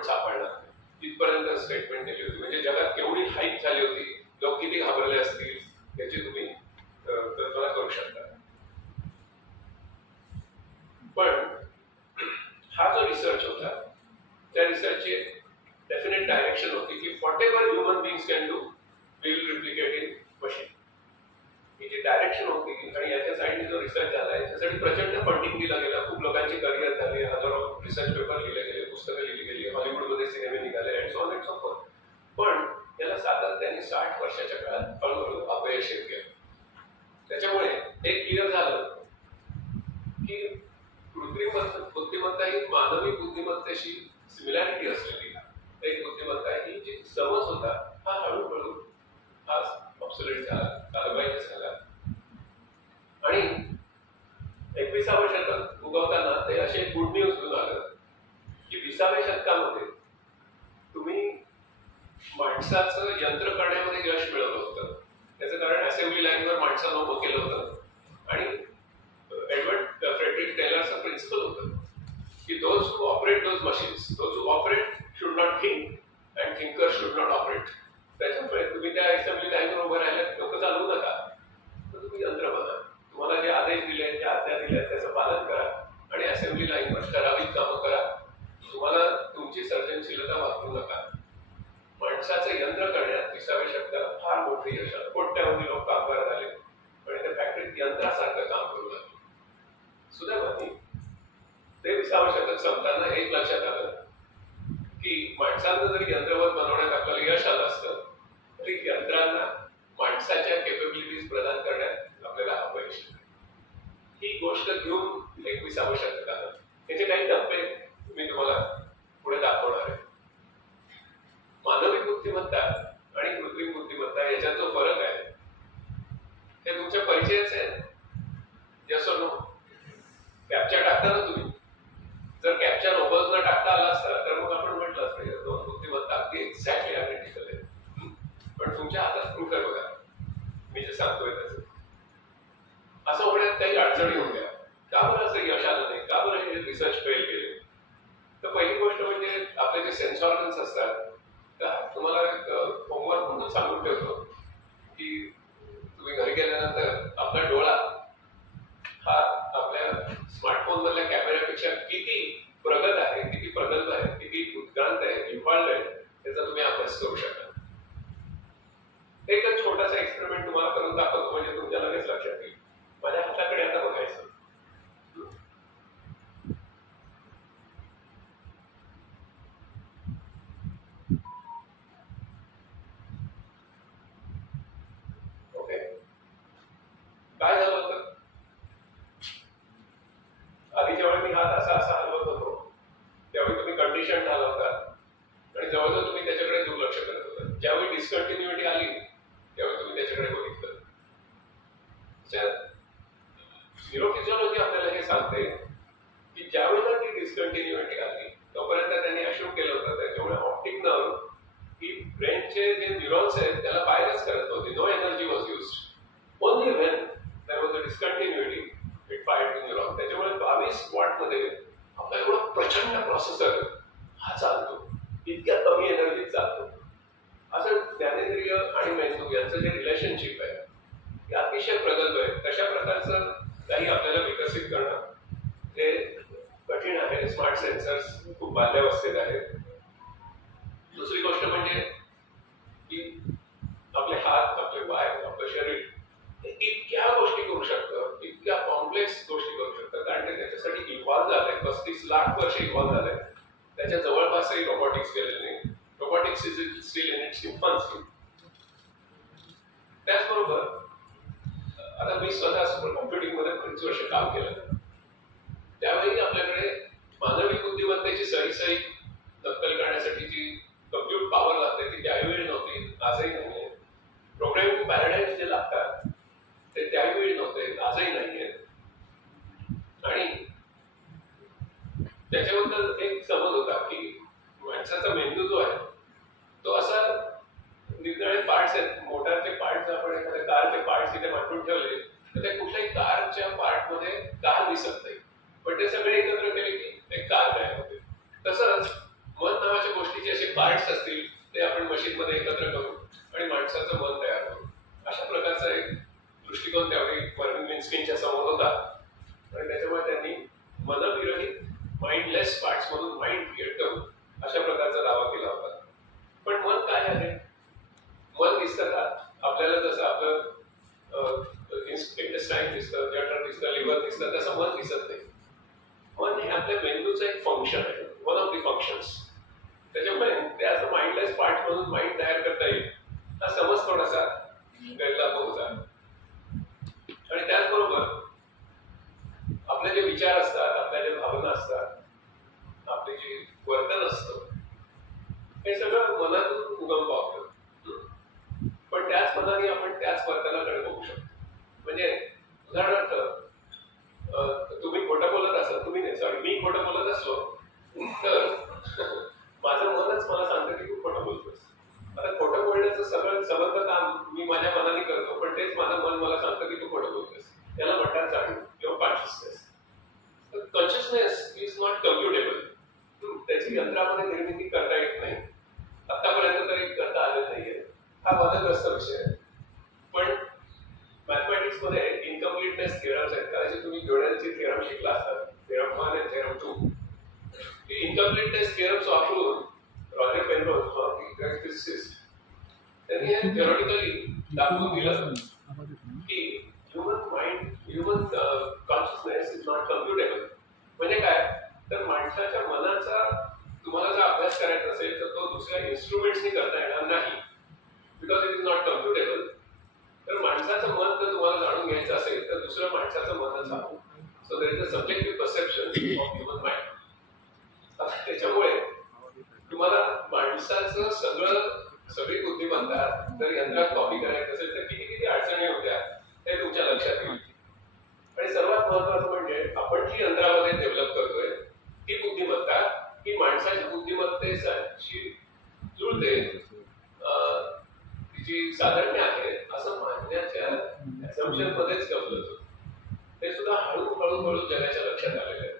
पण सापडणार नाही इथपर्यंत स्टेटमेंट दिली होती. म्हणजे जगात केवढी हाईप झाली होती, लोक किती घाबरले असतील याची तुम्ही कल्पना करू शकता. पण हा जो रिसर्च होता त्या रिसर्चची डेफिनेट डायरेक्शन होती की whatever human beings can do we will replicate in machine. ही जी डायरेक्शन होती आणि याच्या साईडने जो रिसर्च झाला याच्यासाठी प्रचंड फंडिंग दिलं गेलं, खूप लोकांची करिअर झाली, हजारो रिसर्च पेपर लिहिले गेले, पुस्तकं लिहिली गेली, हॉलिवूडमध्ये सिनेमे निघाले and so on and so fourth. पण याला सातत्याने 60 वर्षाच्या काळात हळूहळू अपयश येत गेलं. त्याच्यामुळे एक क्लिअर झालं की कृत्रिम बुद्धिमत्ता ही मानवी बुद्धिमत्तेशी सिमिलॅरिटी असलेली एक बुद्धिमत्ता ही जी समज होता हा हळूहळू हा ऑब्सोलेट झाला, कालबाह्य झाला. आणि 21व्या शतक उगवताना ते असे गुड न्यूज घेऊन आलं की 20व्या शतकामध्ये तुम्ही माणसाचं यंत्र करण्यामध्ये यश मिळवलं होतं. त्याचं कारण असेंब्ली लाईनवर माणसानं उभं केलं होतं आणि एडवर्ड फ्रेडरिक टेलरचं प्रिन्सिपल होतं की those who operate those machines, those who operate should not think and thinker should not operate. त्याच्यामुळे तुम्ही त्या असेंब्ली लाईनवर उभं राहिल्यात, डोकं चालवू नका, तर तुम्ही यंत्र बना. तुम्हाला जे आदेश दिले, ज्या आज्ञा दिल्या त्याचं पालन करा आणि असेंब्ली लाईनवर ठराविक कामं करा. तुम्हाला तुमची सर्जनशीलता वापरू नका. माणसाचं यंत्र करण्यात 20व्या शतकाला फार मोठं यश आलं. कोट्यावधी लोक कामगार झाले आणि त्या फॅक्टरीत यंत्रासारखं काम करू लागले. सुदैवाने ते 20व्या शतक संपताना एक लक्षात आलं की माणसांना जरी यंत्रवत बनवण्यात आपल्याला यश आलं असतं तरी यंत्रांना माणसाच्या केपेबिलिटीज प्रदान करण्यात आपल्याला अपयश. ही गोष्ट घेऊन 21व्या शतक आलं. त्याचे काही टप्पे मी तुम्हाला पुढे दाखवणार आहे. मानवी बुद्धिमत्ता आणि कृत्रिम बुद्धिमत्ता याच्यात जो फरक आहे हे तुमच्या परिचयच आहे. Yes or no? कॅप्चा टाकताना तुम्ही जर कॅप्चा रोबोज न टाकता आला असता तर मग आपण म्हटलं असतं दोन बुद्धिमत्ता अगदी एक्झॅक्टली आयडेंटिकल आहे. पण तुमच्या हातात प्रूफ आहे बघा मी जे सांगतोय त्याचं. असं होण्यात काही अडचणी होत्या. का बरं असं यश आलं नाही, का बरं हे रिसर्च फेल केले? तर पहिली गोष्ट म्हणजे आपले जे सेन्स ऑर्गन्स असतात, तुम्हाला होमवर्क म्हणून सांगून ठेवतो की तुम्ही घरी गेल्यानंतर आपला डोळा हा आपल्या स्मार्टफोन मधल्या कॅमेऱ्यापेक्षा किती प्रगत आहे, किती प्रगल्भ आहे, किती उत्क्रांत आहे, इन्व्हॉल्व्ड आहे त्याचा तुम्ही अभ्यास करू शकता. एक छोटासा एक्सपेरिमेंट तुम्हाला करून दाखवतो म्हणजे तुमच्या लगेच लक्षात येईल. माझ्या हाताकडे आता बघायचं. काय झालं होतं? आधी ज्यावेळी मी हात असा असा हलवत होतो त्यावेळी तुम्ही कंडिशन झाला होता आणि जवळजवळ तुम्ही त्याच्याकडे दुर्लक्ष करत होता. ज्यावेळी डिस्कंटिन्युटी आली त्यावेळी तुम्ही त्याच्याकडे बघितलं. न्यूरोफिजिओलॉजी आपल्याला हे सांगते की ज्यावेळेला ती डिस्कंटिन्युटी आली तोपर्यंत त्यांनी अश्यूम केलं होतं त्याच्यामुळे ऑप्टिक नर्व ही ब्रेनचे जे न्यूरॉन्स आहेत त्याला फायरच करत होती. No energy was used. Only when there was a discontinuity it fired the neuron. त्याच्यामुळे 22 वॉट मध्ये आपला एवढा प्रचंड प्रोसेसर हा चालतो, इतक्या कमी एनर्जीत चालतो. असं ज्ञानेंद्रिय आणि मेंदू यांचं जे रिलेशनशिप आहे ते अतिशय प्रगल्भ आहे. तशा प्रकारचं काही आपल्याला विकसित करणं हे कठीण आहे. स्मार्ट सेन्सर्स खूप बाल्यावस्थेत आहेत. दुसरी गोष्ट म्हणजे की आपले हात, आपले पाय, आपलं शरीर इतक्या गोष्टी करू शकतं, इतक्या कॉम्प्लेक्स गोष्टी करू शकतं कारण ते त्याच्यासाठी इव्हॉल्व झालंय. 35 लाख वर्ष इव्हॉल्व झालंय. त्याच्या जवळपासही रोबोटिक्स केलेलं नाही. Robotics is still in its infancy. त्याचबरोबर आता मी स्वतः सुपर कॉम्प्युटिंग मध्ये 25 वर्ष काम केलं. त्यावेळी आपल्याकडे मानवी बुद्धिमत्तेची सही नक्कल करण्यासाठी जी कम्प्युट पॉवर लागते ती त्यावेळी नव्हती, आजही नाही आहे. प्रोग्रामिंग पॅराडाईम्स जे लागतात ते त्यावेळी नव्हते, आजही नाहीये. आणि त्याच्याबद्दल एक समज होता की माणसाचा मेंदू जो आहे तो असा निरनिराळे पार्ट्स आहेत. मोटारचे पार्ट्स आपण एखाद्या कारचे पार्ट्स इथे मांडून ठेवले तर त्या कुठल्याही कारच्या पार्ट मध्ये कार दिसत नाही, पण ते सगळे एकत्र केले की एक कार तयार होते. तसंच मन नावाच्या त्याचे पार्ट्स असतील ते आपण मशीनमध्ये एकत्र करू आणि माणसाचं मन तयार करू. अशा प्रकारचा एक दृष्टिकोन त्यावेळी मर्विन मिन्स्कींच्या समोर होता आणि त्याच्यामुळे त्यांनी मनविरहित माइंडलेस पार्ट्स म्हणून माइंड क्रिएट करून अशा प्रकारचा दावा केला होता. पण मन काय आहे? मन दिसतं का आपल्याला? जसं आपलं इंटेस्टाईन दिसतं, जठर दिसतं, लिव्हर दिसतं, तसं मन दिसत नाही. मन हे आपल्या मेंदूचं एक फंक्शन आहे, वन ऑफ द फंक्शन्स. त्याच्यामुळे ते असं माइंडलेस पार्ट म्हणून माइंड तयार करता येईल हा समज थोडासा गैरलाभ होता. आणि त्याचबरोबर आपले जे विचार असतात, आपल्या जे भावना असतात, आपले जे वर्तन असतं, हे सगळं मनातून उगम पावतं. पण त्याच मनाने आपण त्याच वर्तनाकडे बघू शकतो. म्हणजे उदाहरणार्थ तुम्ही खोटं बोलत असाल, तुम्ही नाही, सॉरी, मी खोटं बोलत असलो तर माझं मनच मला सांगतं की तू खोटं बोलतोस. आता खोटं बोलण्याचं सगळं काम मी माझ्या मनाने करतो, पण तेच माझं मन मला सांगतं की तू खोटं बोलतोस. त्याला म्हणतात जाणीव किंवा consciousness. Consciousness is not computable. त्याची यंत्रामध्ये निर्मिती करता येत नाही, आतापर्यंत तरी करता आलं नाहीये. हा वादग्रस्त विषय आहे. पण मॅथमॅटिक्स मध्ये इनकम्प्लीटनेस थिअरम्स आहेत. कदाचित तुम्ही जोड्यांची थिअरम शिकला असतात, थिअरम 1 आणि थिअरम 2. ती इनकम्प्लीटनेस थिअरम्स वापरून रॉजर पेनरोज फिजिसिस्ट त्यांनी हे थिअरॉटिकली दाखवून दिलं की human mind, human consciousness is not computable. म्हणजे काय तर माणसाच्या मनाचा तुम्हाला जर अभ्यास करायचा असेल तर तो दुसऱ्या इन्स्ट्रुमेंट्सनी करता येणार नाही, because it is not computable. तर माणसाचं मन जर तुम्हाला जाणून घ्यायचं असेल तर दुसऱ्या माणसाचं मनच आहे. So there is a subjective perception of human mind. त्याच्यामुळे तुम्हाला माणसाचं सगळी बुद्धिमत्ता जर यंत्रात कॉपी करायचं असेल तर किती किती अडचणी होत्या हे तुमच्या लक्षात येईल. आणि सर्वात महत्वाचं म्हणजे आपण जी यंत्रामध्ये डेव्हलप करतोय ती बुद्धिमत्ता ही माणसाच्या बुद्धिमत्तेशी जुळते, तिची साधर्म्य आहे असं मानण्याच्या असम्पशन मध्येच गमलं होतं. ते सुद्धा हळूहळू जगाच्या लक्षात आलेलं आहे.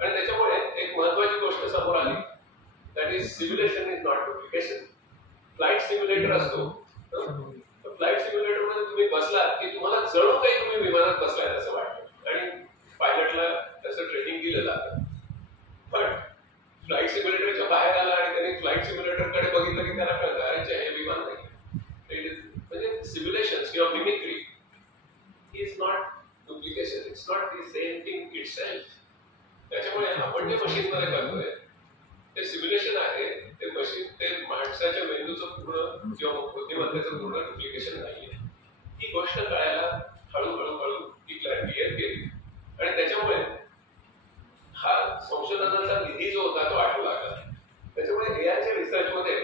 आणि त्याच्यामुळे एक महत्वाची गोष्ट समोर आली, that is simulation is not duplication. Flight simulator असतो, फ्लाईट सिम्युलेटर मध्ये तुम्ही बसलात की तुम्हाला जणू काही तुम्ही विमानात बसलाय असं वाटतं आणि पायलटला त्याचं ट्रेनिंग दिलं जातं. पण फ्लाईट सिम्युलेटरच्या बाहेर आला आणि त्यांनी फ्लाईट सिम्युलेटरकडे बघितलं की त्याला कळतं हे विमान नाही. म्हणजे सिम्युलेशन किंवा mimicry is not duplication, it's not the same thing itself. त्याच्यामुळे आपण जे मशीनमध्ये करतोय ते सिम्युलेशन आहे, ते मशीन, ते माणसाच्या मेंदूचं पूर्ण किंवा बुद्धिमत्तेचं पूर्ण डुप्लिकेशन नाहीये. ही गोष्ट कळायला हळूहळू ती क्लिअर केली आणि त्याच्यामुळे हा संशोधनाचा निधी जो होता तो आठवू लागला. त्याच्यामुळे एआयच्या रिसर्चमध्ये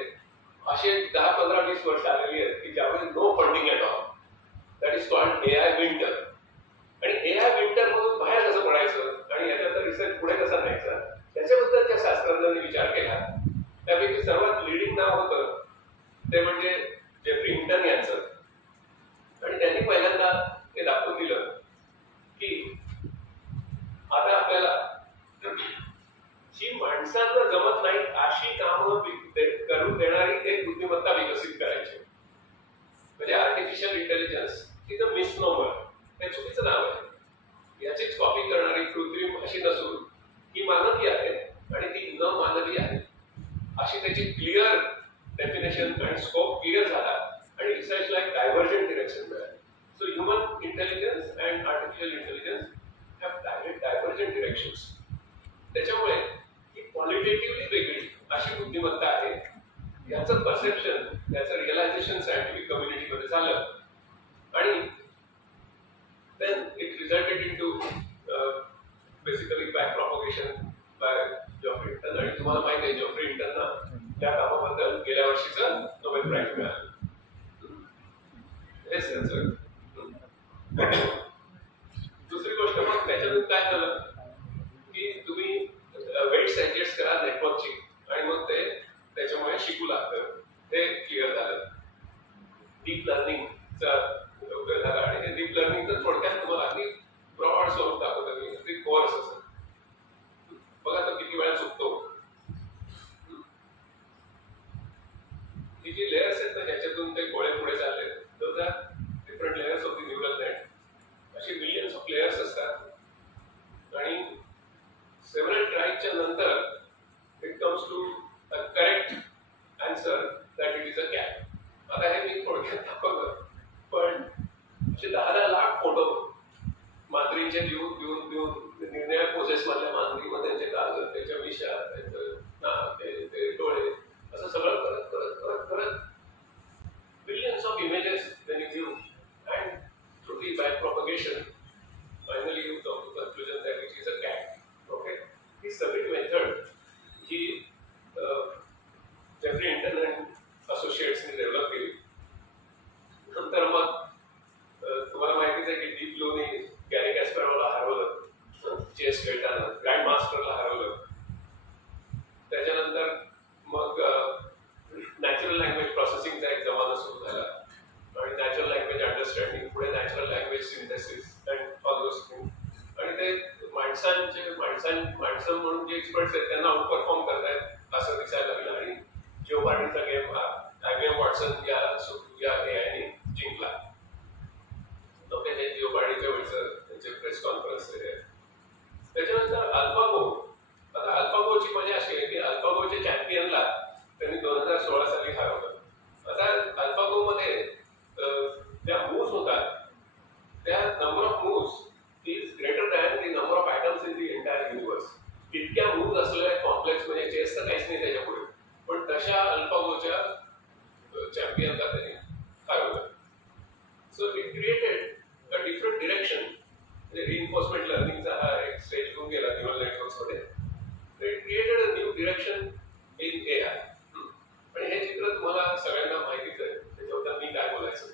असे 10, 15, 20 वर्ष आलेली आहेत की ज्यावेळी no funding at all. That is called AI winter. आणि एआय विंटर मधून बाहेर कसं पडायचं आणि याच्यात रिसर्च पुढे कसा न्यायचा त्याच्याबद्दल ज्या शास्त्रज्ञांनी विचार केला त्यापैकी सर्वात लिडिंग नाव होतं ते म्हणजे जेफ्री हिंटन यांचं. आणि त्यांनी पहिल्यांदा हे दाखवून दिलं की आता आपल्याला जी माणसांना जमत नाही अशी कामं करून देणारी एक बुद्धिमत्ता विकसित करायची. म्हणजे artificial intelligence is a misnomer. हे चुकीचं नाव आहे. याचीच कॉपी करणारी कृत्रिम अशी नसून ही मानवी आहे आणि ती न मानवी आहे अशी त्याची क्लिअर डेफिनेशन आणि स्कोप क्लिअर झाला आणि रिसर्चला एक डायव्हर्जंट डिरेक्शन मिळाली. So human intelligence and artificial intelligence have divergent directions. त्याच्यामुळे ही क्वालिटेटिव्हली वेगळी अशी बुद्धिमत्ता आहे. याचं परसेप्शन, याचं रिअलायझेशन सायंटिफिक कम्युनिटीमध्ये झालं आणि then it resulted into basically back propagation by Geoffrey Hinton. आणि तुम्हाला माहिती आहे जॉफ्री हिंटनना त्या कामाबद्दल गेल्या वर्षीचं नोबेल प्राइज मिळालं. हेच त्याचं. दुसरी गोष्ट मग त्याच्यातून काय झालं की तुम्ही वेट्स ऍडजस्ट करा नेटवर्कची आणि मग ते त्याच्यामुळे शिकू लागतं. ते क्लिअर झालं. डीप लर्निंगचा उपयोग झाला आणि ते डीप लर्निंगचं थोडक्यात तुम्हाला अगदी ब्रॉड स्वरूप दाखवतं मी. ते कोर्स असं बघा तर किती वेळा चुकतो. ही जी लेयर्स आहेत ना ज्याच्यातून ते गोळे पुढे चालले those are different layers of the neural net अशी मिलियन्स ऑफ लेयर्स असतात आणि सेव्हरल ट्रायच्या नंतर it comes to a correct answer that it is a cat. आता हे मी थोडक्यात दाखवलं पण असे 10-10 लाख फोटो मांजरींचे देऊन निर्णय पोसेस मधल्या मांजरी मग त्यांचे कागद त्याच्या विषा त्यांचं नाक ते डोळे असं सगळं करत करत करत करत billions of images when you view and through the back propagation finally you come to conclusion that it is a cat. Okay, ही सगळी मेथड ही जेफ्री हिंटन अँड असोसिएट्सने डेव्हलप केली. नंतर मग तुम्हाला माहितीच आहे की डीप ब्लूने गॅरी कॅस्परोला हरवलं चेस खेळताना, ग्रँड मास्टरला हरवलं. त्याच्यानंतर मग नॅचरल लँग्वेज प्रोसेसिंगचा एक जमाना सुरू झाला आणि नॅचरल लँग्वेज अंडरस्टँडिंग पुढे natural language synthesis and all those things आणि ते माणसं म्हणून जे एक्सपर्ट्स आहेत त्यांना आउट परफॉर्म करतायत असं दिसायला लागलं आणि जिओपार्डीचा गेम हा IBM वॉटसन या एआयने जिंकला. ओके, हे जिओपार्डीच्या वेळचं त्यांचे प्रेस कॉन्फरन्स त्याच्यानंतर अल्फागो. आता अल्फागोची मजा अशी आहे की अल्फागोच्या चॅम्पियनला त्यांनी 2016 साली हरवलं. आता अल्फागोमध्ये ज्या मूव्स होतात त्या number of moves is greater than the number of items in the entire universe. इतक्या मूव्स असलेल्या कॉम्प्लेक्स म्हणजे चेस तर काहीच नाही त्याच्यापुढे, पण तशा अल्फागोच्या चॅम्पियनला त्यांनी हरवलं. So it created a different direction. म्हणजे रिइन्फोर्समेंट लर्निंगचा हा एक स्टेज घेऊन गेला न्यूरल नेटवर्क्समध्ये. It created a new direction in AI. आणि हे चित्र तुम्हाला सगळ्यांना माहितीच आहे, त्याच्याबद्दल मी काय बोलायचं.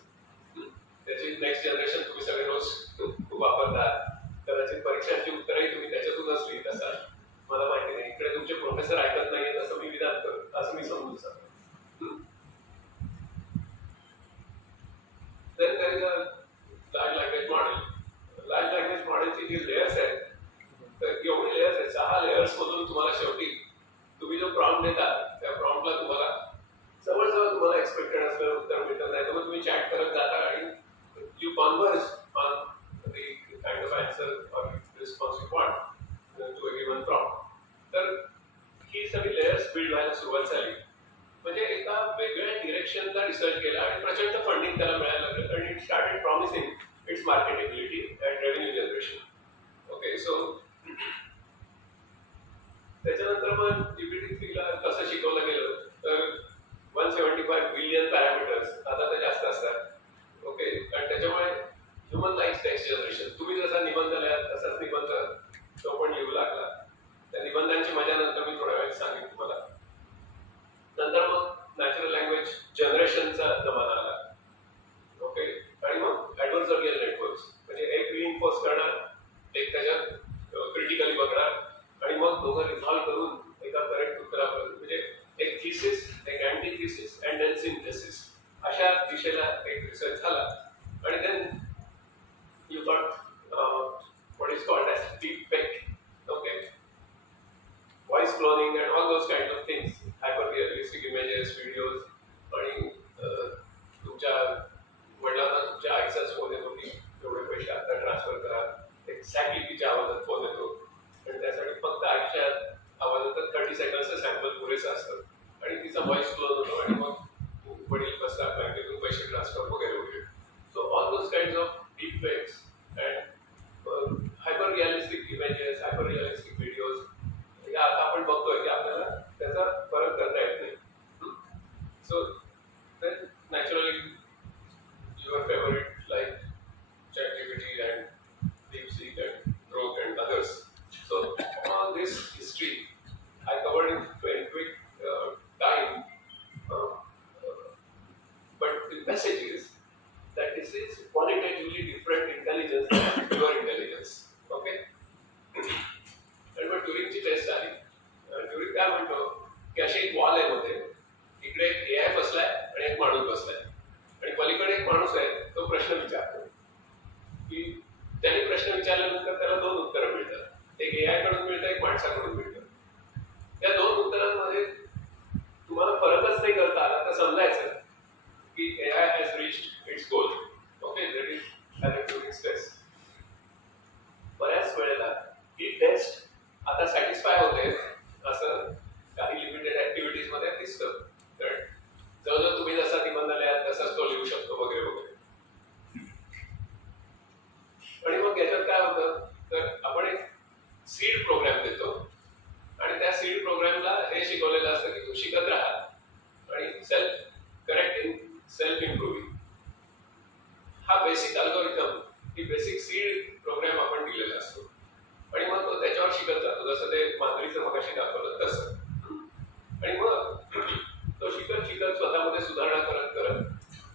त्याची नेक्स्ट जनरेशन तुम्ही सगळे रोज खूप वापरतात. कदाचित परीक्षांची उत्तरही तुम्ही त्याच्यातूनच लिहित असाल, मला माहिती नाही. इकडे तुमचे प्रोफेसर ऐकत नाहीये असं मी विधान करतो, असं मी समजू शकतो. Then there is a large language model. Large language modelची G layers आहेत तर एवढी लेयर्स आहेत, 6 लेयर्स मधून तुम्हाला शेवटी तुम्ही जो प्रॉम्प्ट देता त्या प्रॉम्प्टला तुम्हाला जवळजवळ तुम्हाला एक्सपेक्टेड असलेलं उत्तर मिळतं. नाही तर मग तुम्ही चॅट करत जाता आणि you converge on the kind of answer or response you want to a given prompt. तर ही सगळी लेयर्स बिल्ड व्हायला सुरुवात झाली. म्हणजे एका वेगळ्या डिरेक्शनला रिसर्च केला आणि प्रचंड फंडिंग त्याला मिळायला लागलं आणि it started promising it's marketability and revenue generation. Okay, so त्याच्यानंतर मग GPT-3ला कसं शिकवलं गेलं तर 175 बिलियन पॅरामीटर्स, आता तर जास्त असतात. ओके, आणि त्याच्यामुळे ह्युमन लाईक टेक्स्ट जनरेशन. तुम्ही जसा निबंध लिहाल तसाच निबंध तो पण लिहू लागला. त्या निबंधांची मजा नंतर मी थोड्या वेळात सांगेन तुम्हाला. नंतर मग नॅचरल लँग्वेज जनरेशनचा जमाना आला. ओके, आणि मग ॲडव्हर्सरियल नेटवर्क्स म्हणजे एक रिइन्फोर्स करणार, एक त्याच्यात क्रिटिकली बघणार आणि मग दोघं रिझॉल्व्ह करून एका करेक्ट उत्तरापर्यंत म्हणजे एक थिसिस, एक anti thesis and then synthesis अशा दिशेला एक रिसर्च झाला. आणि then you got what is called as deep fake. Okay, voice cloning and all those kind of things, hyper realistic images, videos. आणि तुमच्या वडिलांना तुमच्या आईचाच फोन येतो की एवढे पैसे आता ट्रान्सफर करा, एक्झॅक्टली तिच्या आवाजात फोन येतो आणि त्यासाठी फक्त आईच्या आवाजात 30 सेकंडचं सॅम्पल पुरेसं असतं आणि तिचा व्हॉइस क्लोन होतो आणि मग वडील बसतात बँकेतून पैसे ट्रान्सफर वगैरे वगैरे. So all those kind of deep fakes and hyper realistic images, hyper realistic videos आता आपण बघतोय की आपल्याला त्याचा फरक करता येत नाही. So naturally your favourite like ChatGPT and DeepSeek and Grok and others. So all this history I covered in very quick time, but the message is that this is qualitatively different intelligence than your intelligence. Okay? आणि मग ट्युरिंगची taste झाली. Turing काय म्हणतो की अशी एक wall आहे मध्ये, इकडे एक AI बसलाय आणि एक माणूस बसलाय आणि पलीकडे एक माणूस आहे, तो प्रश्न विचारतो की त्याने प्रश्न विचारल्यानंतर त्याला 2 उत्तरं मिळतात. एक AI कडून मिळतं, एक माणसाकडून मिळतं. त्या 2 उत्तरांमध्ये तुम्हाला फरकच नाही करता आला तर समजायचं शिकवलेलं असतं की तू शिकत राहा आणि सेल्फ करेक्टिंग, सेल्फ इम्प्रूव्हिंग. हा बेसिक अल्गोरिथम, ही बेसिक सीड प्रोग्राम आपण दिलेला असतो आणि मग तो त्याच्यावर शिकत जातो, जसं ते मांजरीचं मगाशी दाखवलं तसं. आणि मग तो शिकत शिकत स्वतःमध्ये सुधारणा करत करत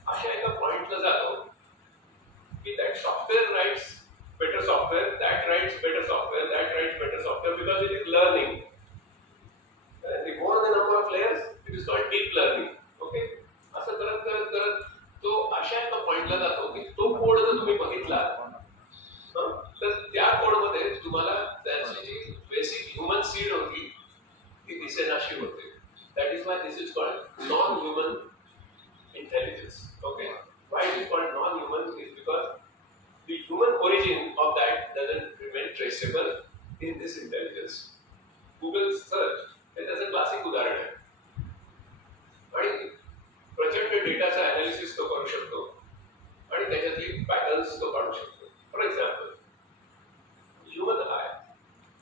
अशा एका पॉइंटला जातो की that software rights better software, that writes better software, that writes better software, because it is learning. And the more the number of layers, it is called deep learning. Okay? असं करत करत करत तो अशा एका पॉइंटला जातो की तो कोड जर तुम्ही बघितला तर त्या कोडमध्ये तुम्हाला त्याची जी बेसिक ह्युमन सीड होती ती दिसेनाशी होते. That is why this is called non human intelligence. Okay, why it is called non human is because the human origin of that doesn't remain traceable in this intelligence. Google search हे त्याचं classic उदाहरण आहे आणि प्रचंड डेटाचा analysis तो करू शकतो आणि त्याच्यातली पॅटर्न्स तो काढू शकतो. फॉर एक्झाम्पल, ह्युमन आय,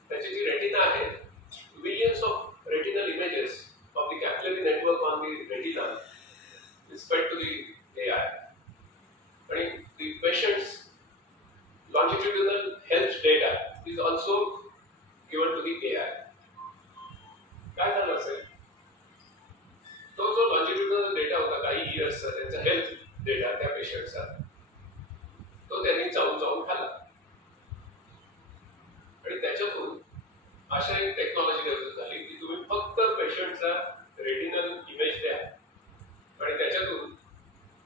त्याची जी रेटिना आहे, millions of retinal images of the capillary network on the retina is fed to the AI आणि the patients longitudinal health data is also given to the AI. काय झालं असेल, तो जो longitudinal data होता काही इयर्सचा, त्यांचा हेल्थ डेटा त्या पेशंटचा, तो त्यांनी जाऊन खाल्ला आणि त्याच्यातून अशा एक टेक्नॉलॉजी डेव्हलप झाली की तुम्ही फक्त पेशंटचा रेटिनल इमेज द्या आणि त्याच्यातून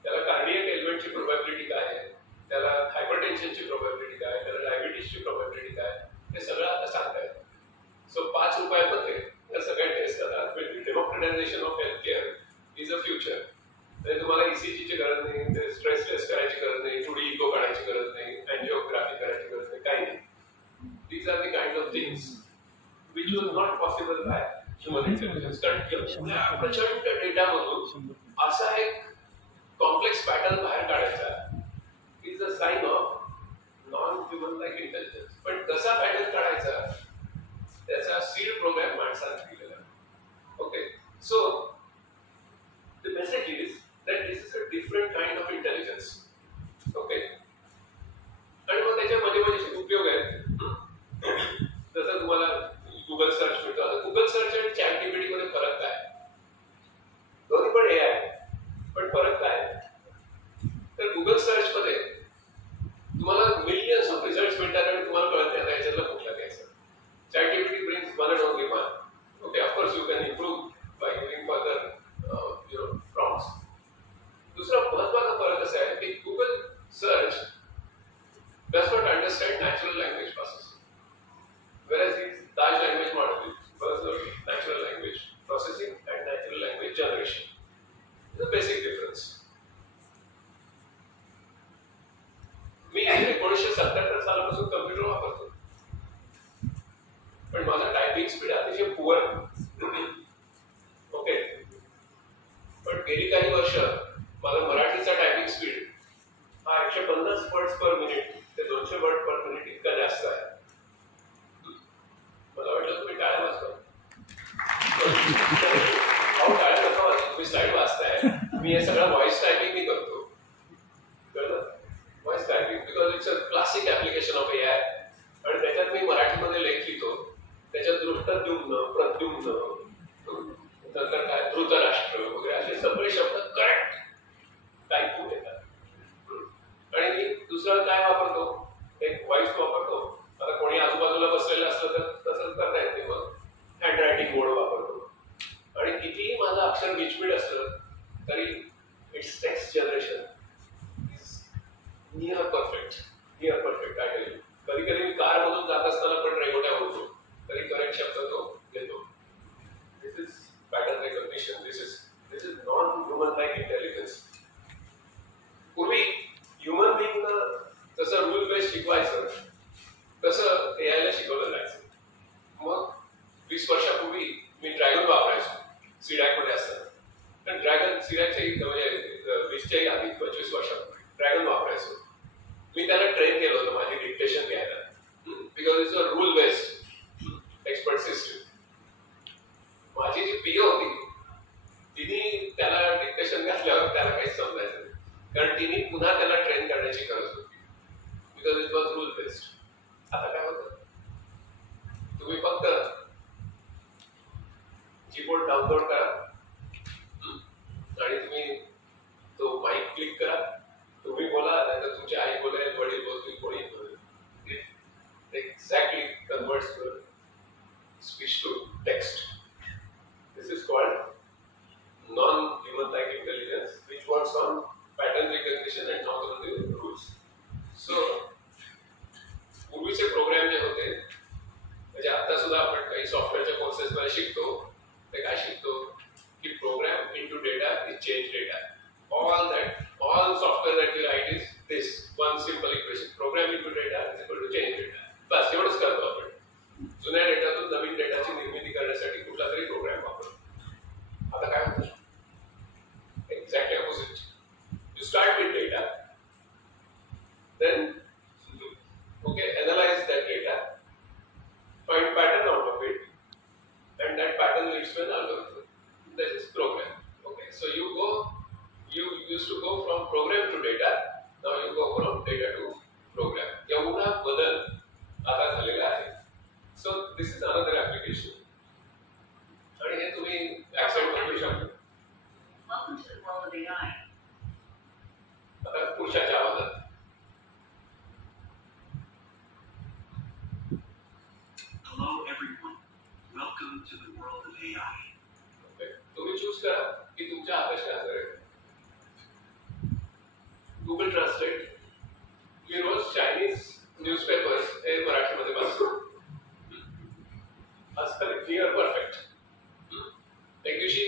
त्याला कार्डियक एलिमेंटची प्रोबॅबिलिटी काय आहे, त्याला हायपरटेन्शनची प्रोबॅबिलिटी काय, त्याला डायबिटीसची प्रोबॅबिलिटी काय, हे सगळं आता सांगता येतं. सो 5 रुपयामध्ये या सगळ्या टेस्ट करतात. Democratization of health care is a future. म्हणजे तुम्हाला ECGची गरज नाही, स्ट्रेस टेस्ट करायची गरज नाही, 2D इको काढायची गरज नाही, अँजिओग्राफी करायची गरज नाही, काही नाही. These are the kind of things which was not possible by human intelligence. कारण प्रचंड डेटामधून असा एक कॉम्प्लेक्स पॅटर्न बाहेर काढायचा is a sign of non-human like intelligence. पण कसा पॅटर्न काढायचा त्याचा सीड प्रोग्राम माणसाने दिलेला. Okay, so the message is that this is a different kind of intelligence. Okay, आणि मग त्याच्या मध्ये उपयोग आहेत. जसं तुम्हाला गुगल सर्च मिळतो, आता गुगल सर्च आणि ChatGPT मध्ये फरक काय? दोन्ही पण AI आहे, पण फरक काय? तर गुगल सर्च मध्ये तुम्हाला मिलियन्स ऑफ रिझल्ट्स मिळतात आणि तुम्हाला कळत नाही आता याच्यातला कुठला घ्यायचा. ChatGPT brings one and only one. Okay, of course you can improve by giving further prompts. दुसरा महत्त्वाचा फरक असा आहे की Google search does not understand natural language processing, whereas these large language models does natural language processing and natural language generation. It's a basic difference. मी 1977 सालापासून computer वापरतो, पण माझा टायपिंग स्पीड अतिशय पुअर. ओके, पण गेली काही वर्ष माझा मराठीचा टायपिंग स्पीड हा 150 वर्ड्स पर मिनिट ते 200 वर्ड पर मिनिट इतका जास्त आहे. मला वाटलं तुम्ही टाळ्या वाजता, टाळ्या नका वाजता, तुम्ही स्लाइड वाचताय. मी हे सगळं व्हॉइस टायपिंग मी करतो. कळलं? Voice typing because it's a classic application of AI. आणि त्याच्यात मी मराठीमध्ये लेख लिहितो, त्याच्यात दृष्टद्युम्न, प्रद्युम्न, नंतर काय धृतराष्ट्र वगैरे असे सगळे शब्द करेक्ट टाईप होऊन येतात. आणि मी दुसरं काय वापरतो, एक व्हॉइस वापरतो. आता कोणी आजूबाजूला बसलेलं असलं तर तसंच करता येते, मग हँडरायटिंग मोड वापरतो. आणि कितीही माझं अक्षर विचपीड असलं तरी it's text generation near perfect. काय केलं, कधी कधी मी कारमधून जात असताना पण रेगोट्या होतो तरी करेक्ट शब्द तो घेतो. This is pattern recognition. This is non human like intelligence. पूर्वी ह्युमन बिंगनं जसं रूल बेस्ड शिकवायचं तसं AI ला शिकवलं जायचं. मग 20 वर्षापूर्वी मी ड्रॅगन वापरायचो सिडॅकमध्ये असताना. पण ड्रॅगन सिडॅकच्या म्हणजे 20च्याही आधी 25 वर्षापूर्वी ड्रॅगन वापरायचो. मी त्याला ट्रेन केलं होतं माझी डिक्टेशन घ्यायला, because it's a rule based expert system. माझी जी पीओ होती तिने त्याला डिक्टेशन घातल्यावर त्याला काहीच समजायचं नाही, कारण तिने पुन्हा त्याला ट्रेन करण्याची गरज होती, because it was rule based. आता काय होतं, तुम्ही फक्त कीबोर्ड डाउनलोड करा आणि तुम्ही तो माईक क्लिक करा, तुम्ही बोला नाहीतर तुमची आई बोलेल, वडील बोलतील, कोणी बोलेल. It exactly converts your speech to text. This is called non-human-like intelligence, which works on pattern recognition and not on the rules. So, पूर्वीचे प्रोग्राम जे होते, म्हणजे आता सुद्धा आपण काही सॉफ्टवेअरच्या कोर्सेसमध्ये शिकतो, ते काय शिकतो की programme into data is change data. all software that you write is this one simple equation: program into data is equal to change data. बस एवढंच करतो आपण. जुन्या डेटातून नवीन डेटाची निर्मिती करण्यासाठी कुठला तरी प्रोग्राम वापरतो. आता काय होतं, exactly opposite. You start with data, then analyze that data, find pattern out of it, and that pattern leads to an algorithm. That is program. Okay, so you used to go from program to data, now you go from data to program. एवढा बदल आता झालेला आहे. So this is another application. आणि हे तुम्ही accept करू शकता. Welcome to the world of AI. आता पुरुषाच्या आवाजात. Hello everyone. Welcome to the world of AI. Okay. तुम्ही चूज करा की तुमच्या हाताशी आजार आहे. Google Translate. मी रोज चायनीज न्यूजपेपर्स हे मराठीमध्ये वाचतो. आजकाल क्लिअर परफेक्ट. एक दिवशी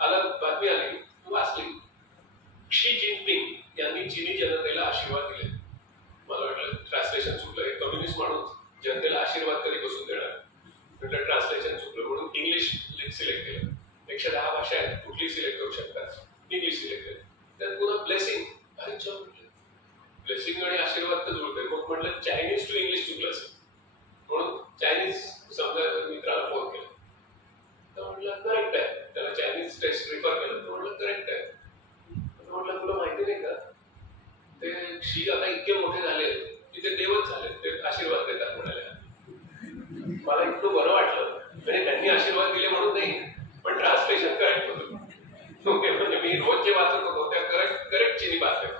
बातमी आली, वाचली, शी जिनपिंग यांनी चीनी जनतेला आशीर्वाद दिले. मला वाटलं ट्रान्सलेशन चुकलं, एक कम्युनिस्ट माणूस जनतेला आशीर्वाद कधी बसून देणार, म्हटलं ट्रान्सलेशन चुकलं म्हणून इंग्लिश सिलेक्ट केलं. 110 भाषा आहेत, कुठली सिलेक्ट करू शकतात, इंग्लिश सिलेक्ट केलं. त्यात पुन्हा ब्लेसिंग, अरे जॉब म्हटलं ब्लेसिंग आणि आशीर्वाद तर जुळते. मग म्हटलं चायनीज टू इंग्लिश चुकलं असेल, म्हणून चायनीज समजा मित्राला फोन केला, तर म्हटलं करेक्ट आहे. त्याला चायनीज टेस्ट रिफर केलं, तर म्हटलं करेक्ट आहे. म्हटलं तुला माहिती नाही का, ते शी आता इतके मोठे झाले की ते देवच झाले, ते आशीर्वाद देतात म्हणाले. मला इतकं बरं वाटलं, म्हणजे त्यांनी आशीर्वाद दिले म्हणून नाही, पण ट्रान्सलेशन करेक्ट होतं. ओके, म्हणजे मी रोज जे वाचत होतो त्या करेक्ट चीनी बातम्या.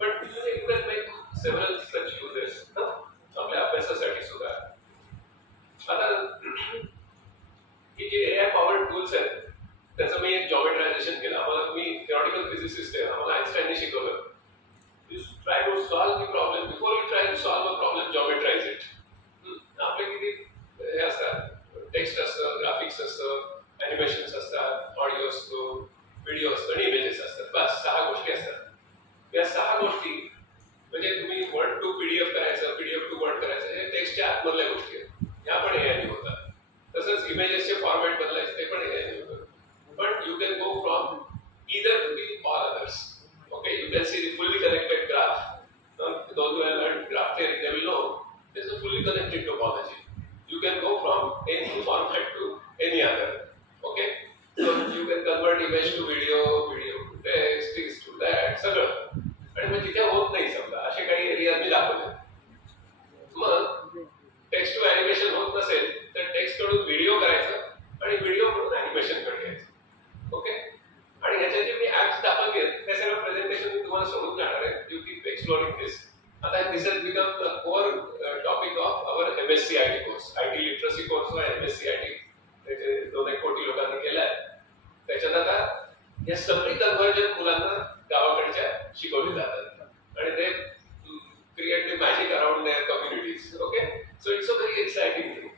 पण सेव्हरल सच युजेस आपल्या अभ्यासासाठी सुद्धा. आता ही जे एआय पॉवर्ड टूल्स आहेत त्याचं मी एक जॉमेट्रायझेशन केलं. आम्हाला मी थिओरिटिकल फिजिसिस्ट आहे, आम्हाला आइन्स्टाईनने शिकवलं, you try to solve the problem before you try to solve a problem, geometrize it. आपले किती हे असतात, टेक्स्ट असतं, ग्राफिक्स असतं, ॲनिमेशन्स असतात, ऑडिओ असतो, व्हिडिओ असतो आणि इमेजेस असतात. बस 6 गोष्टी असतात. या 6 गोष्टी म्हणजे तुम्ही वर्ड टू पीडीएफ करायचं, पीडीएफ टू वर्ड करायचं, हे टेक्स्टच्या आतमधल्या गोष्टी आहेत. ह्या पण एआयने होतात. तसंच इमेजेसचे फॉर्मॅट बदलायचे ते पण एआयने होतं. पण you can go from either to the all others. Okay, you can see the fully connected graph. Those who have learned graph theory, they will know this is a fully connected topology. You can go from any format to any other. Okay, so you can convert image to video, video to text, text to that, सगळं. आणि मग तिथे होत नाही समजा असे काही area मी दाखवले. मग टेक्स्ट टू ॲनिमेशन होत नसेल तर टेक्स्ट कडून व्हिडिओ करायचं आणि व्हिडिओ कडून ॲनिमेशन कडे यायचं. ओके, आणि ह्याच्यात जे मी ऍप्स दाखवले ते सगळं प्रेझेंटेशन मी तुम्हाला समजून जाणार आहे. You keep exploring this. आता this has become the core topic of our MSCIT course. IT literacy course व MSCIT त्याचे 2-1 कोटी लोकांनी केलाय. त्याच्यात आता या सगळी कन्व्हर्जन मुलांना गावाकडच्या शिकवली जातात आणि ते create the magic around their communities. Okay, so it's a very exciting thing.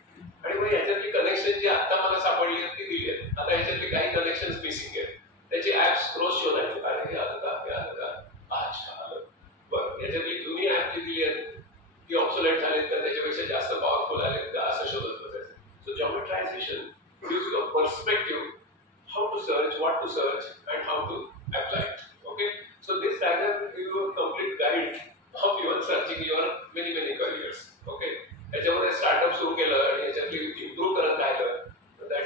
आणि मग ह्याच्यातली कनेक्शन जी आता मला सापडली आहेत ती दिली आहेत. आता ह्याच्यातली काही कनेक्शन्स मिसिंग आहेत, त्याचे ऍप्स रोज शोधायचे. अरे हे आलं का, हे आलं का, अच्छा आलं. बरं, याच्यातली जुनी ऍप जी दिली आहेत ती ऑब्सोलेट झालीत का, त्याच्यापेक्षा जास्त पॉवरफुल आलेत का, असं शोधत बसायचं. So geometrization gives you a perspective how to search, what to search, and how to apply it. Okay, so this diagram gives you a complete guide of your searching your many careers. Okay, याच्यामध्ये startup सुरू केलं आणि याच्यातली improve करत राहिलं, that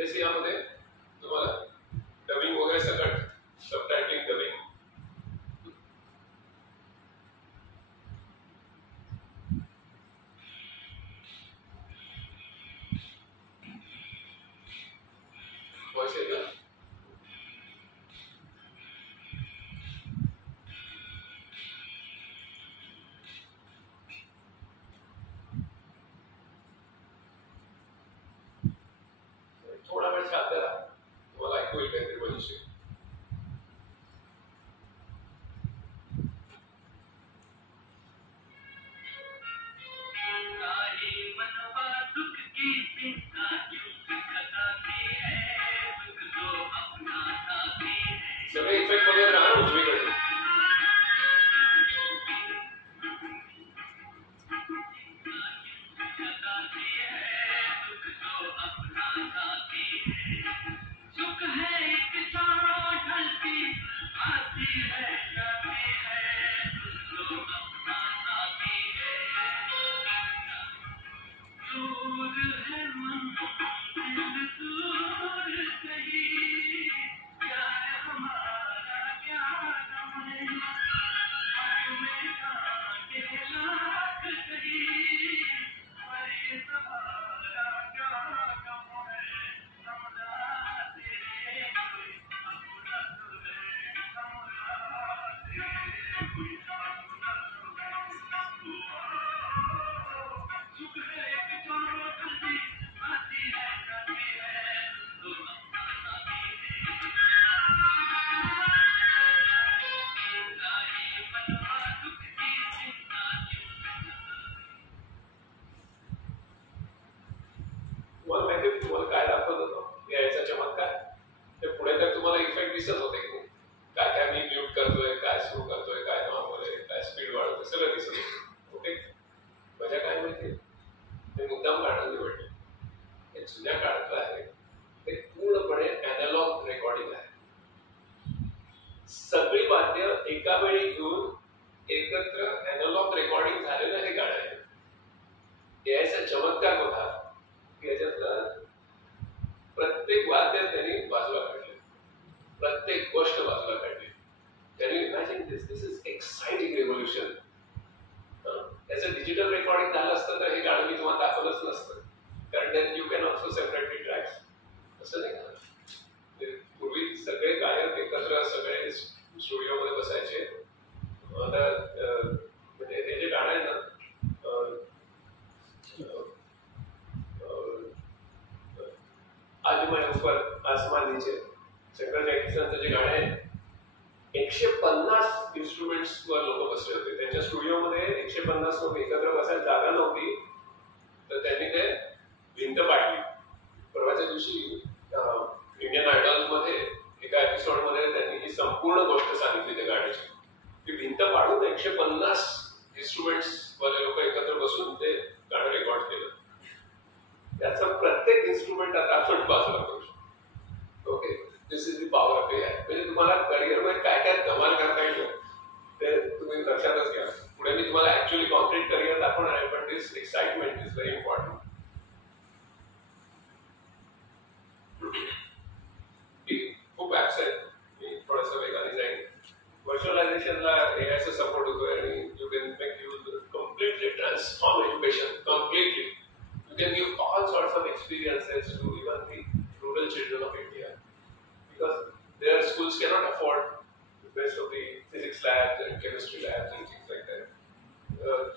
तेच यामध्ये तुम्हाला dubbing वगैरे सगळं सबटायटलिंग डबिंग व्हॉइस येतं थोडा वेळ शांत राहा तुम्हाला ऐकू येईल काहीतरी मनुष्य सगळे इफेक्ट वगैरे राहा ना उजवीकडे तुम्हाला माहिती आहे तुम्हाला काय दाखवत होतं याचा चमत्कार ते पुढे तर तुम्हाला इफेक्ट दिसत होते की काय काय मी म्यूट करतोय काय सुरू करतोय काय नॉर्मल आहे काय स्पीड वाढवतोय सगळं दिसत होतं ओके मजा काय माहिती ते मुद्दाम काढून निवडले हे जुन्या काळातलं आहे ते पूर्णपणे अॅनालॉग रेकॉर्डिंग आहे सगळी वाद्य एका वेळी घेऊन एकत्र अॅनालॉग रेकॉर्डिंग झालेलं हे गाणं आहे याचा चमत्कार बघा याच्यातलं प्रत्येक वाद्य त्यांनी बाजूला काढले प्रत्येक गोष्ट बाजूला काढली त्यांनी imagine this is exciting revolution त्याचं डिजिटल रेकॉर्डिंग झालं असतं तर हे गाणं मी तुम्हाला दाखवलंच नसतं कारण then you can also separately tracks असं नाही का पूर्वी सगळे गायक एकत्र सगळे स्टुडिओमध्ये बसायचे आता म्हणजे हे जे गाणं आहे ना आज मैं ऊपर आसमान नीचे शंकर जयकिसनचं जे गाणं आहे 150 इन्स्ट्रुमेंट्स वर लोक बसले होते त्यांच्या स्टुडिओमध्ये 150 लोक एकत्र बसायला जागा नव्हती तर त्यांनी ते भिंत पाडली परवाच्या दिवशी इंडियन आयडॉल मध्ये एका एपिसोड मध्ये त्यांनी ही संपूर्ण गोष्ट सांगितली त्या गाण्याची ती भिंत पाडून 150 इन्स्ट्रुमेंट्स वाले लोक एकत्र बसून ते गाणं रेकॉर्ड केलं त्याचा प्रत्येक इन्स्ट्रुमेंट आता आपण बाजूला करू शकतो okay this is the power of AI म्हणजे तुम्हाला करिअरमध्ये काय काय धमाल करता येईल ते तुम्ही लक्षातच घ्या पुढे मी तुम्हाला ऍक्च्युअली कॉन्क्रीट करिअर दाखवणार आहे पण दिस एक्साइटमेंट इज व्हेरी इम्पॉर्टंट खूप ऍप्स आहेत मी थोडंसं वेगाने जाईन व्हर्च्युअलायझेशनला एआयचा सपोर्ट होतोय आणि you can make use completely transform education completely you can give all sorts of experiences to even the rural children of India because their schools cannot afford the best of the physics labs and chemistry labs and things like that.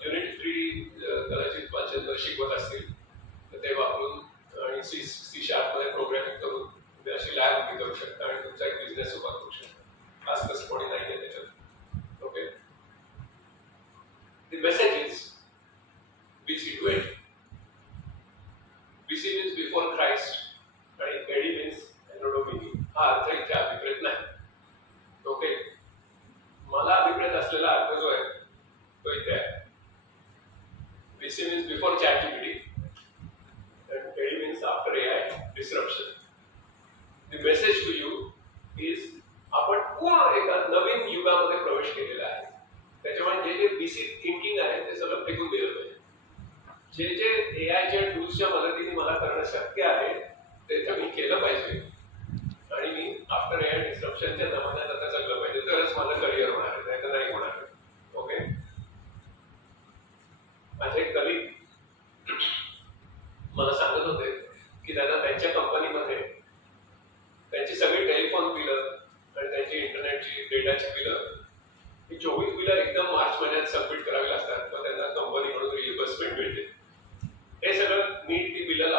Unity 3D कदाचित वाचन शिकवत असतील तर ते वापरून आणि C# मध्ये programming करून अशी लॅब उभी करू शकता आणि तुमचा एक बिझनेस उभा करू शकता आज तसं कोणी नाही आहे त्याच्यात okay The message is BC20 BC means before Christ आणि AD means Anno Domini हा अर्थ इथे अभिप्रेत नाही ओके मला अभिप्रेत असलेला अर्थ जो आहे तो इथे आहे BC means before ChatGPT and AD means after AI disruption the message to you is आपण पूर्ण एका नवीन युगामध्ये प्रवेश केलेला आहे त्याच्यामुळे जे जे BC थिंकिंग आहे ते सगळं फेकून दिलं पाहिजे जे जे एआयच्या टूल्सच्या मदतीने मला करणं शक्य आहे ते मी केलं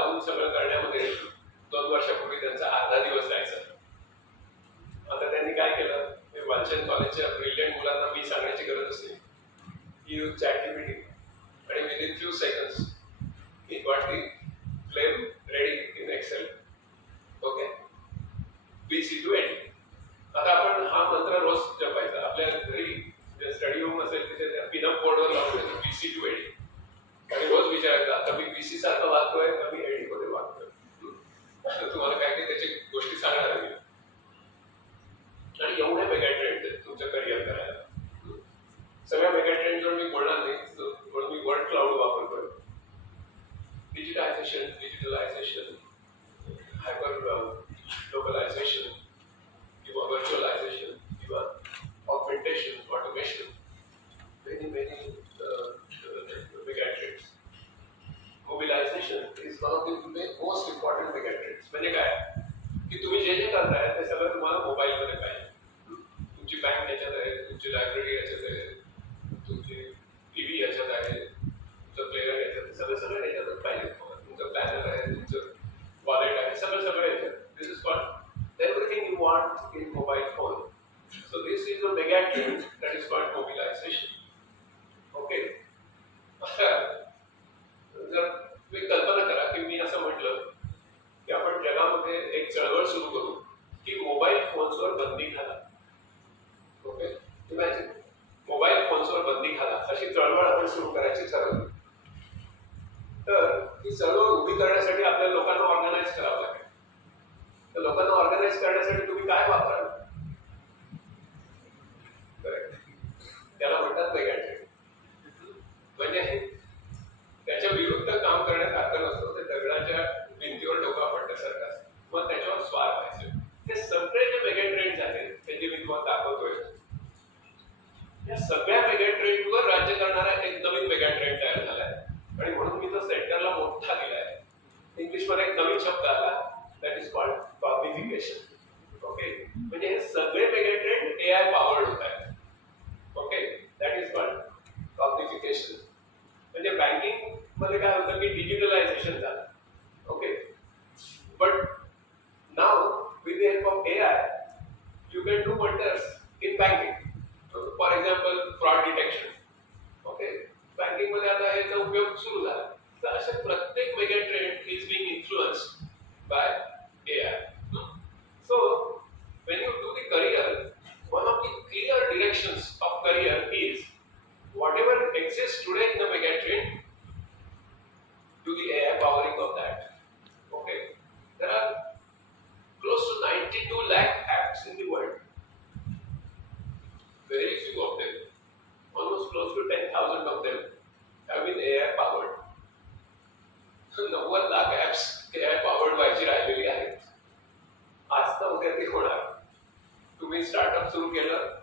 लावून सगळं करण्यामध्ये 2 वर्षापूर्वी त्यांचा अर्धा दिवस जायचा. आता त्यांनी काय केलं, वालचंद कॉलेजच्या ब्रिलियंट मुलांना मी सांगण्याची गरज नाही. ही यूज ChatGPT आणि within few seconds he got the flame ready in Excel. Okay, BC to AD. आता आपण हा मंत्र रोज जपायचा. आपल्या घरी स्टडी रूम असेल तिथे त्या पिनअप बोर्डवर लावून BC to AD आणि रोज विचारायचं, आता मी BC सारखं वागतोय का मी AD मध्ये वागतोय. तुम्हाला काय काही त्याची गोष्टी सांगणार आहे. आणि एवढे मेगा ट्रेंड आहेत तुमचं करिअर करायला. सगळ्या मेगा ट्रेंडवर मी बोलणार नाही, म्हणून मी वर्ड क्लाउड वापरतोय. डिजिटायझेशन, डिजिटलायझेशन, हायपर लोकलायझेशन किंवा व्हर्च्युअलायझेशन किंवा augmentation, automation, many mega trends. Mobilisation is one of the most important mega trends. म्हणजे काय की तुम्ही जे जे करताय ते सगळं तुम्हाला मोबाईलमध्ये पाहिजे. तुमची बँक याच्यात आहे, तुमची लायब्ररी याच्यात आहे, तुमची टीव्ही याच्यात आहे, तुमचं प्लेअर याच्यात आहे, सगळं याच्यातच पाहिजे. तुमचं प्लॅनर आहे, तुमचं वॉलेट आहे, सगळं याच्यात. This is called everything you want in mobile phone. So this is a mega trend that is called mobilization. Okay, जर तुम्ही कल्पना करा की मी असं म्हटलं की आपण जगामध्ये एक चळवळ सुरू करू की मोबाईल फोन्सवर बंदी घाला. ओके, इमॅजिन मोबाईल फोन्सवर बंदी घाला अशी चळवळ आपण सुरू करायची ठरवली. तर ही चळवळ उभी करण्यासाठी आपल्या लोकांना ऑर्गनाईज करावं लागेल. तर लोकांना ऑर्गनाईज करण्यासाठी तुम्ही काय वापराल? त्याला म्हणतात मेगा ट्रेंड. म्हणजे त्याच्या विरुद्ध काम करण्यात अर्थ नसतो. ते दगडाच्या भिंतीवर डोकं आपटल्यासारखं असतं. मग त्याच्यावर स्वार व्हायचं. हे सगळे जे मेगा ट्रेंड्स आहेत ते जे मी तुम्हाला दाखवतोय, या सगळ्या मेगा ट्रेंडवर राज्य करणारा एक नवीन मेगा ट्रेंड तयार झालाय. आणि म्हणून मी तो सेंटरला मोठा दिलाय. इंग्लिशमध्ये एक नवीन शब्द आला, that is called cognification. Okay, म्हणजे हे सगळे मेगा ट्रेंड AI पॉवर्ड होत आहेत. Okay, that is called cognification. म्हणजे बँकिंग मध्ये काय होतं की डिजिटलायझेशन झालं. Okay, but now with the help of AI you can do wonders in banking. For example fraud detection. Okay, banking मध्ये आता याचा उपयोग सुरू झाला. तर असे प्रत्येक mega trend is being influenced by AI. So when you do the career, one of the clear directions of career is whatever exists today in the mega trend, do the AI powering of that. Okay, there are close to 92 lakh apps in the world. Very few of them, almost close to 10,000 of them have been AI powered. 90 lakh apps AI powered व्हायची राहिलेली आहेत. आज तर उद्या ती होणार. तुम्ही startup सुरू केलं